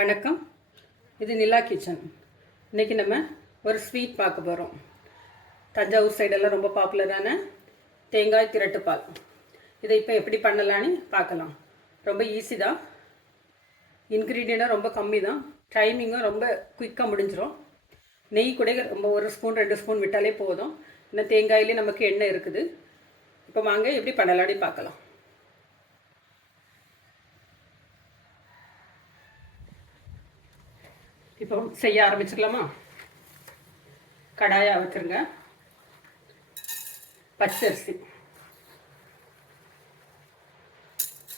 வணக்கம். இது நிலா கிச்சன். இன்றைக்கி நம்ம ஒரு ஸ்வீட் பார்க்க போகிறோம். தஞ்சாவூர் சைடெல்லாம் ரொம்ப பாப்புலரான தேங்காய் திரட்டுப்பால். இதை இப்போ எப்படி பண்ணலான்னு பார்க்கலாம். ரொம்ப ஈஸி தான். இன்க்ரீடியண்ட்டாக ரொம்ப கம்மி தான். டைமிங்கும் ரொம்ப குயிக்காக முடிஞ்சிடும். நெய் கூட ரொம்ப ஒரு ஸ்பூன் 2 ஸ்பூன் விட்டாலே போதும். இன்னும் தேங்காயிலே நமக்கு எண்ணெய் இருக்குது. இப்போ வாங்க எப்படி பண்ணலான்னு பார்க்கலாம். இப்போ செய்ய ஆரம்பிச்சிடலாமா? கடாயாக வச்சுருங்க. பச்சரிசி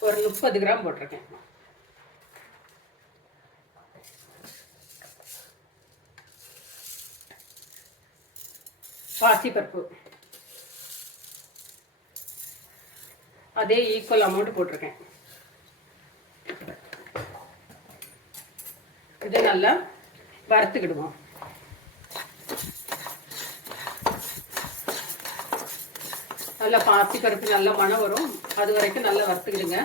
ஒரு 30 கிராம் போட்டிருக்கேன். பாசிப்பருப்பு அதே ஈக்குவல் அமௌண்ட் போட்டிருக்கேன். இதை நல்லா வறுத்துக்கிடுவோம். நல்லா பாசிப்பருப்பு நல்லா மணம் வரும், அது வரைக்கும் நல்லா வறுத்துக்கிடுங்க.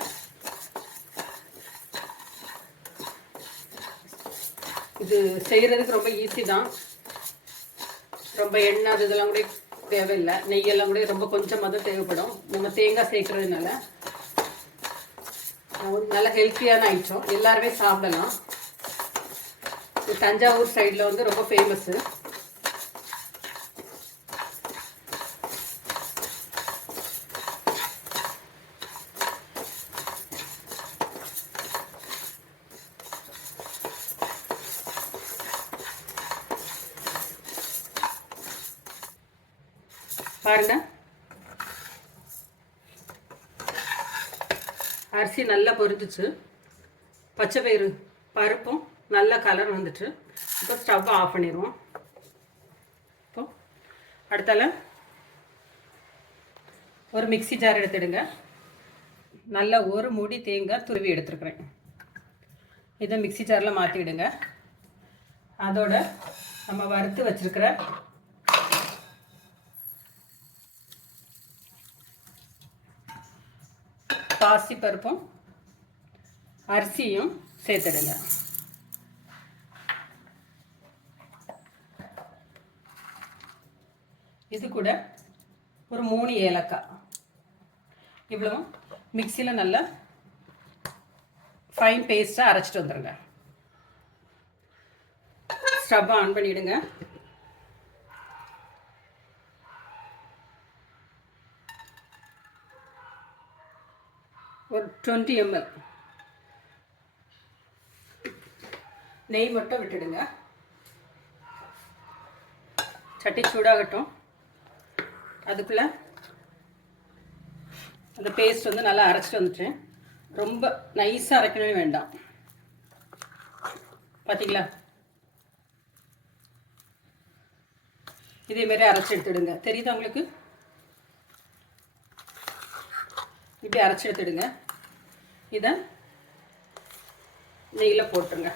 இது செய்கிறதுக்கு ரொம்ப ஈஸி தான். ரொம்ப எண்ணெய் அது இதெல்லாம் கூட தேவையில்லை. நெய்யெல்லாம் கூட ரொம்ப கொஞ்சமாக தான் தேவைப்படும். நம்ம தேங்காய் சேர்க்கறதுனால நல்ல ஹெல்த்தியான ஐட்டம், எல்லாருமே சாப்பிடலாம். தஞ்சாவூர் சைடில் வந்து ரொம்ப ஃபேமஸ்ஸு. பாருங்க, அரிசி நல்லா பொரிஞ்சிச்சு. பச்சை பயிறு பருப்பும் நல்ல கலர் வந்துட்டு. இப்போ ஸ்டவ் ஆஃப் பண்ணிடுவோம். இப்போ அடுத்தால ஒரு மிக்சி ஜார் எடுத்துடுங்க. நல்லா ஒரு மூடி தேங்காய் துருவி எடுத்துருக்குறேன். இதை மிக்சி ஜாரில் மாற்றிடுங்க. அதோட நம்ம வறுத்து வச்சிருக்கிற பாசி பருப்பும் அரிசியும் சேர்த்துடுங்க. இது கூட ஒரு 3 ஏலக்காய். இவ்வளோ மிக்சியில் நல்லா ஃபைன் பேஸ்ட்டாக அரைச்சிட்டு வந்துடுங்க. ஸ்டவ் ஆன் பண்ணிவிடுங்க. ஒரு 20 ml நெய் மட்டும் விட்டுடுங்க. சட்டி சூடாகட்டும். அதுக்குள்ளே அந்த பேஸ்ட் வந்து நல்லா அரைச்சிட்டு வந்துட்டேன். ரொம்ப நைஸாக அரைக்கவே வேண்டாம். பார்த்தீங்களா? இதேமாரி அரைச்சி எடுத்துடுங்க. தெரியுதா உங்களுக்கு? இப்படி அரைச்சி எடுத்துடுங்க. இதை நெய்யில் போட்டுருங்க.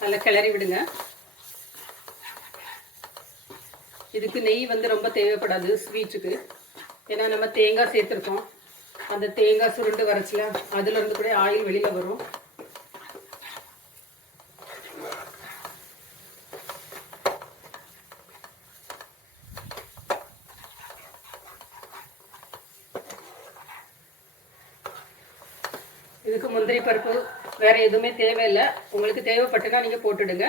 நல்லா கிளறி விடுங்க. இதுக்கு நெய் வந்து ரொம்ப தேவைப்படாது ஸ்வீட்டுக்கு. ஏன்னா நம்ம தேங்காய் சேர்த்துருக்கோம். அந்த தேங்காய் சுருண்டு வரச்சுல அதுலேருந்து கூட ஆயில் வெளியில் வரும். இதுக்கு முந்திரி பருப்பு வேறு எதுவுமே தேவையில்லை. உங்களுக்கு தேவைப்பட்டுனா நீங்கள் போட்டுடுங்க.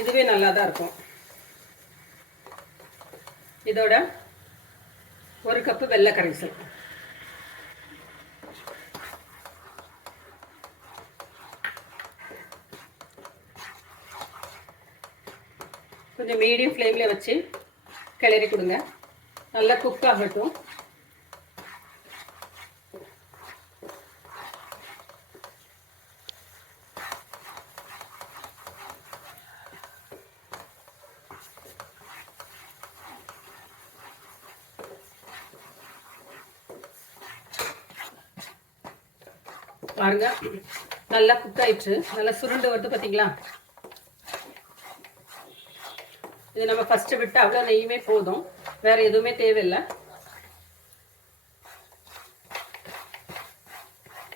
இதுவே நல்லா தான் இருக்கும். இதோட 1 கப்பு வெள்ளை கரைசல், கொஞ்சம் மீடியம் ஃப்ளேமில் வச்சு கிளறி கொடுங்க. நல்லா குக் ஆகட்டும். பாருங்க, நல்லா குக் ஆயிடுச்சு. நல்லா சுருண்டு வருது பார்த்தீங்களா? இது நம்ம ஃபஸ்ட்டு விட்டு அவ்வளோ நெய்யுமே போதும், வேறு எதுவுமே தேவையில்லை.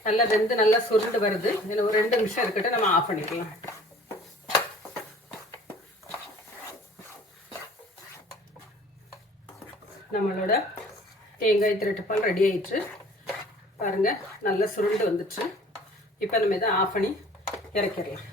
நல்லா வெந்து நல்லா சுருண்டு வருது. இதில் ஒரு 2 நிமிஷம் இருக்கட்டும், நம்ம ஆஃப் பண்ணிக்கலாம். நம்மளோட தேங்காய் திரட்டுப்பால் ரெடி ஆயிடுச்சு பாருங்கள், நல்லா சுருண்டு வந்துச்சு. இப்போ நம்ம இதை ஆஃப் பண்ணி இறக்கிடலாம்.